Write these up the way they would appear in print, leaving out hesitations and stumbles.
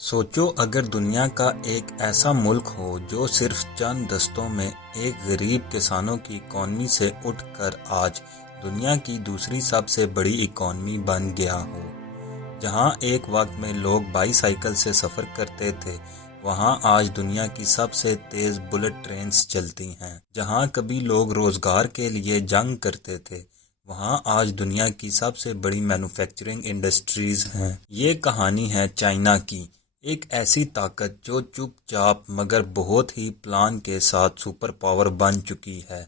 سوچو اگر دنیا کا ایک ایسا ملک ہو جو صرف چند دستوں میں ایک غریب کسانوں کی اکانومی سے اٹھ کر آج دنیا کی دوسری سب سے بڑی اکانومی بن گیا ہو۔ جہاں ایک وقت میں لوگ بائی سائیکل سے سفر کرتے تھے، وہاں آج دنیا کی سب سے تیز بلٹ ٹرینز چلتی ہیں۔ جہاں کبھی لوگ روزگار کے لیے جنگ کرتے تھے، وہاں آج دنیا کی سب سے بڑی مینوفیکچرنگ انڈسٹریز ہیں۔ یہ کہانی ہے چائنا کی، ایک ایسی طاقت جو چپ چاپ مگر بہت ہی پلان کے ساتھ سپر پاور بن چکی ہے۔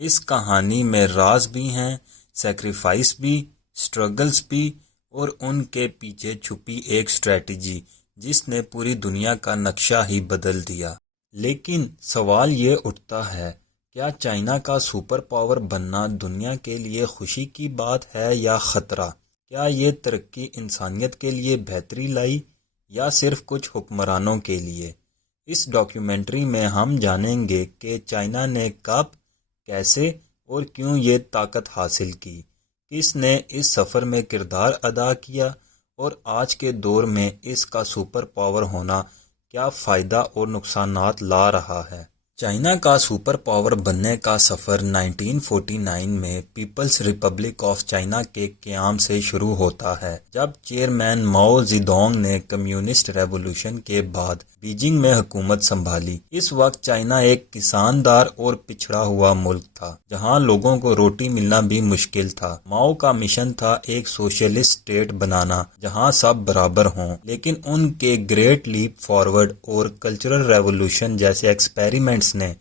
اس کہانی میں راز بھی ہیں، سیکریفائس بھی، سٹرگلز بھی، اور ان کے پیچھے چھپی ایک سٹریٹجی جس نے پوری دنیا کا نقشہ ہی بدل دیا۔ لیکن سوال یہ اٹھتا ہے، کیا چائنا کا سپر پاور بننا دنیا کے لیے خوشی کی بات ہے یا خطرہ؟ کیا یہ ترقی انسانیت کے لیے بہتری لائی یا صرف کچھ حکمرانوں کے لیے؟ اس ڈاکیومنٹری میں ہم جانیں گے کہ چائنا نے کب، کیسے اور کیوں یہ طاقت حاصل کی، کس نے اس سفر میں کردار ادا کیا، اور آج کے دور میں اس کا سپر پاور ہونا کیا فائدہ اور نقصانات لا رہا ہے۔ چائنا کا سپر پاور بننے کا سفر 1949 میں پیپلز ریپبلک آف چائنا کے قیام سے شروع ہوتا ہے، جب چیئرمین ماؤ زیڈونگ نے کمیونسٹ ریولوشن کے بعد بیجنگ میں حکومت سنبھالی۔ اس وقت چائنا ایک کساندار اور پچھڑا ہوا ملک تھا، جہاں لوگوں کو روٹی ملنا بھی مشکل تھا۔ ماؤ کا مشن تھا ایک سوشلسٹ اسٹیٹ بنانا جہاں سب برابر ہوں، لیکن ان کے گریٹ لیپ فارورڈ اور کلچرل ریولوشن جیسے ایکسپیریمنٹس نے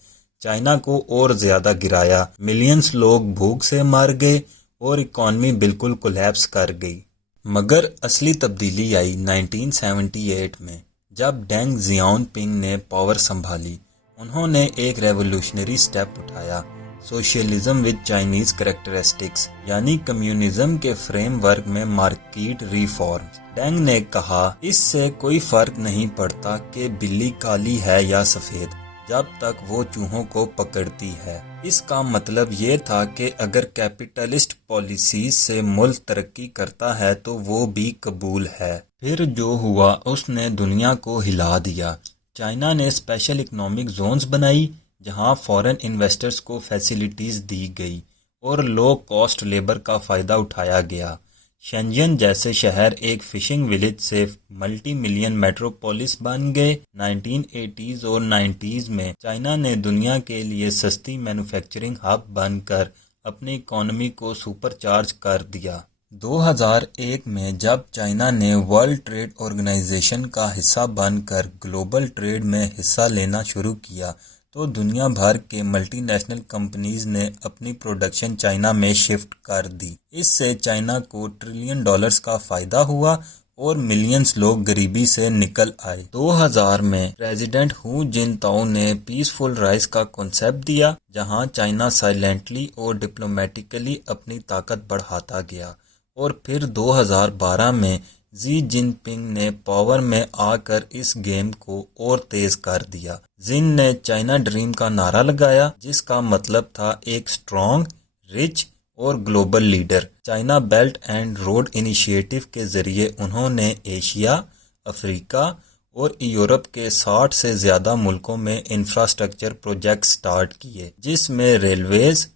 چائنا کو اور زیادہ گرایا۔ ملینز لوگ بھوک سے مر گئے اور اکانومی بالکل کولیپس کر گئی۔ مگر اصلی تبدیلی آئی 1978 میں، جب ڈینگ زیاؤن پنگ نے پاور سنبھالی۔ انہوں نے ایک ریولوشنری سٹیپ اٹھایا، سوشلزم ود چائنیز کریکٹرسٹکس، یعنی کمیونزم کے فریم ورک میں مارکیٹ ریفارمز۔ ڈینگ نے کہا، اس سے کوئی فرق نہیں پڑتا کہ بلی کالی ہے یا سفید، جب تک وہ چوہوں کو پکڑتی ہے۔ اس کا مطلب یہ تھا کہ اگر کیپٹلسٹ پالیسیز سے ملک ترقی کرتا ہے تو وہ بھی قبول ہے۔ پھر جو ہوا اس نے دنیا کو ہلا دیا۔ چائنا نے اسپیشل اکنامک زونز بنائی جہاں فارن انویسٹرز کو فیسلٹیز دی گئی اور لو کاسٹ لیبر کا فائدہ اٹھایا گیا۔ شینجن جیسے شہر ایک فشنگ ولیج سے ملٹی ملین میٹروپولس بن گئے۔ 1980s اور 90s میں چائنا نے دنیا کے لیے سستی مینوفیکچرنگ ہب بن کر اپنی اکانومی کو سپر چارج کر دیا۔ 2001 میں جب چائنا نے ورلڈ ٹریڈ آرگنائزیشن کا حصہ بن کر گلوبل ٹریڈ میں حصہ لینا شروع کیا تو دنیا بھر کے ملٹی نیشنل کمپنیز نے اپنی پروڈکشن چائنا میں شفٹ کر دی۔ اس سے چائنا کو ٹریلین ڈالرز کا فائدہ ہوا اور ملینز لوگ غریبی سے نکل آئے۔ 2000 میں پریزیڈنٹ ہو جن تاؤ نے پیسفل رائز کا کنسپٹ دیا، جہاں چائنا سائلنٹلی اور ڈپلومیٹکلی اپنی طاقت بڑھاتا گیا، اور پھر 2012 میں زی جن پنگ نے پاور میں آ کر اس گیم کو اور تیز کر دیا۔ زن نے چائنا ڈریم کا نعرہ لگایا، جس کا مطلب تھا ایک اسٹرانگ، رچ اور global leader. China belt and road initiative کے ذریعے انہوں نے ایشیا، افریقہ اور یورپ کے 60 سے زیادہ ملکوں میں انفراسٹرکچر پروجیکٹ سٹارٹ کیے، جس میں ریلویز،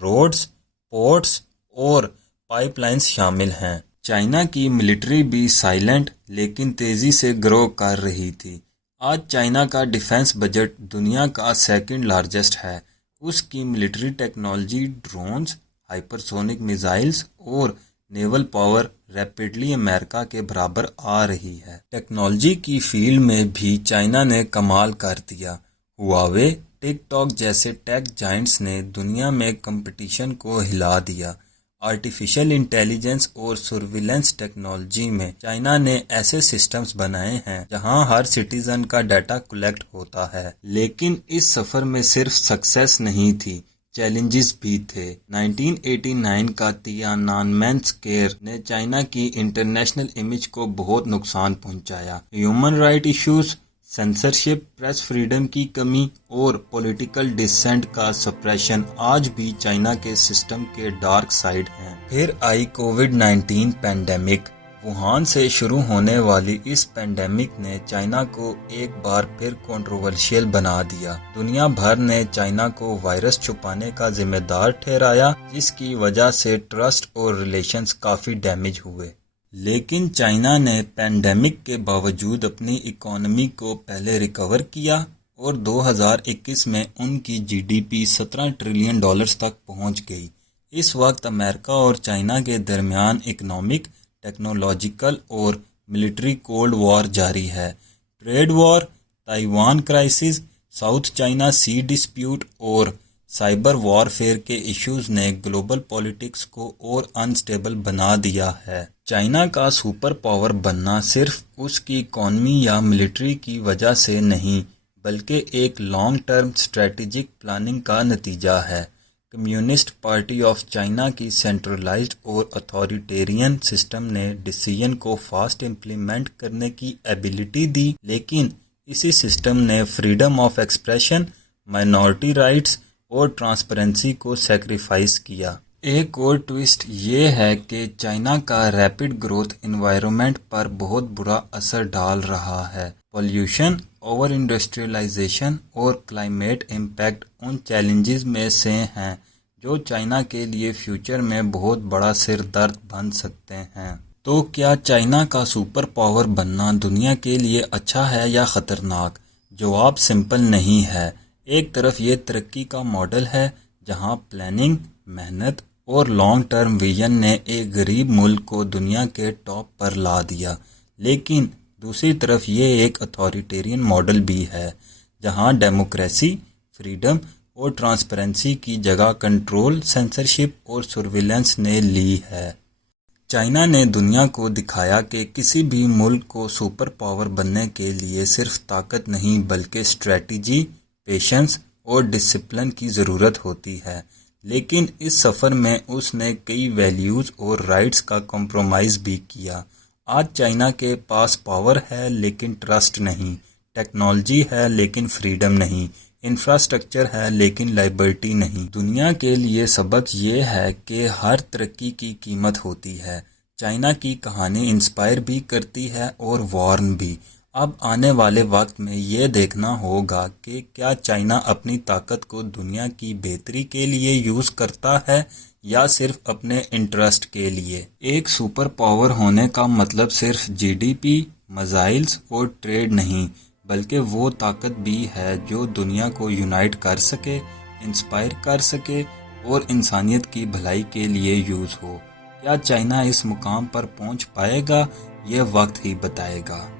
روڈز، پورٹس اور پائپ لائنز شامل ہیں۔ چائنا کی ملٹری بھی سائلنٹ لیکن تیزی سے گرو کر رہی تھی۔ آج چائنا کا ڈیفنس بجٹ دنیا کا سیکنڈ لارجسٹ ہے۔ اس کی ملٹری ٹیکنالوجی، ڈرونز، ہائپرسونک میزائلز اور نیول پاور ریپڈلی امریکہ کے برابر آ رہی ہے۔ ٹیکنالوجی کی فیلڈ میں بھی چائنا نے کمال کر دیا۔ ہواوے، ٹک ٹاک جیسے ٹیک جائنٹس نے دنیا میں کمپٹیشن کو ہلا دیا۔ آرٹیفیشل انٹیلیجنس اور سرویلنس ٹیکنالوجی میں چائنا نے ایسے سسٹمز بنائے ہیں جہاں ہر سٹیزن کا ڈیٹا کلیکٹ ہوتا ہے۔ لیکن اس سفر میں صرف سکسیس نہیں تھی، چیلنجز بھی تھے۔ 1989 کا تیانانمین اسکیئر نے چائنا کی انٹرنیشنل امیج کو بہت نقصان پہنچایا۔ Human right issues, censorship, press freedom کی کمی اور پولیٹیکل ڈسینٹ کا سپریشن آج بھی چائنا کے سسٹم کے ڈارک سائیڈ ہیں۔ پھر آئی کووڈ 19 پینڈیمک، ووہان سے شروع ہونے والی اس پینڈیمک نے چائنا کو ایک بار پھر کنٹروورشل بنا دیا۔ دنیا بھر نے چائنا کو وائرس چھپانے کا ذمہ دار ٹھہرایا، جس کی وجہ سے ٹرسٹ اور ریلیشنز کافی ڈیمیج ہوئے۔ لیکن چائنا نے پینڈیمک کے باوجود اپنی اکانومی کو پہلے ریکور کیا اور 2021 میں ان کی جی ڈی پی $17 ٹریلین تک پہنچ گئی۔ اس وقت امریکہ اور چائنا کے درمیان اکنامک، ٹیکنالوجیکل اور ملٹری کولڈ وار جاری ہے۔ ٹریڈ وار، Taiwan crisis, south China Sea dispute اور سائبر وارفیئر کے ایشوز نے گلوبل پولیٹکس کو اور انسٹیبل بنا دیا ہے۔ چائنا کا سپر پاور بننا صرف اس کی اکانومی یا ملٹری کی وجہ سے نہیں، بلکہ ایک لانگ ٹرم اسٹریٹجک پلاننگ کا نتیجہ ہے۔ کمیونسٹ پارٹی آف چائنا کی سینٹرلائزڈ اور اتھارٹیرین سسٹم نے ڈیسیژن کو فاسٹ امپلیمنٹ کرنے کی ایبلٹی دی، لیکن اسی سسٹم نے freedom of expression, minority rights اور ٹرانسپیرنسی کو سیکریفائس کیا۔ ایک اور ٹوسٹ یہ ہے کہ چائنا کا ریپڈ گروتھ انوائرمنٹ پر بہت برا اثر ڈال رہا ہے۔ پولیوشن، اوور انڈسٹریلائزیشن اور کلائمیٹ امپیکٹ ان چیلنجز میں سے ہیں جو چائنا کے لیے فیوچر میں بہت بڑا سر درد بن سکتے ہیں۔ تو کیا چائنا کا سپر پاور بننا دنیا کے لیے اچھا ہے یا خطرناک؟ جواب سمپل نہیں ہے۔ ایک طرف یہ ترقی کا ماڈل ہے جہاں پلاننگ، محنت اور لانگ ٹرم ویژن نے ایک غریب ملک کو دنیا کے ٹاپ پر لا دیا، لیکن دوسری طرف یہ ایک اتھارٹیرین ماڈل بھی ہے جہاں ڈیموکریسی، فریڈم اور ٹرانسپیرنسی کی جگہ کنٹرول، سینسرشپ اور سرویلنس نے لی ہے۔ چائنا نے دنیا کو دکھایا کہ کسی بھی ملک کو سپر پاور بننے کے لیے صرف طاقت نہیں بلکہ اسٹریٹجی، پیشنس اور ڈسپلن کی ضرورت ہوتی ہے۔ لیکن اس سفر میں اس نے کئی ویلیوز اور رائٹس کا کمپرومائز بھی کیا۔ آج چائنا کے پاس پاور ہے لیکن ٹرسٹ نہیں، ٹیکنالوجی ہے لیکن فریڈم نہیں، انفراسٹرکچر ہے لیکن لائبرٹی نہیں۔ دنیا کے لیے سبق یہ ہے کہ ہر ترقی کی قیمت ہوتی ہے۔ چائنا کی کہانی انسپائر بھی کرتی ہے اور وارن بھی۔ اب آنے والے وقت میں یہ دیکھنا ہوگا کہ کیا چائنا اپنی طاقت کو دنیا کی بہتری کے لیے یوز کرتا ہے یا صرف اپنے انٹرسٹ کے لیے۔ ایک سپر پاور ہونے کا مطلب صرف جی ڈی پی، میزائلز اور ٹریڈ نہیں، بلکہ وہ طاقت بھی ہے جو دنیا کو یونائٹ کر سکے، انسپائر کر سکے اور انسانیت کی بھلائی کے لیے یوز ہو۔ کیا چائنا اس مقام پر پہنچ پائے گا؟ یہ وقت ہی بتائے گا۔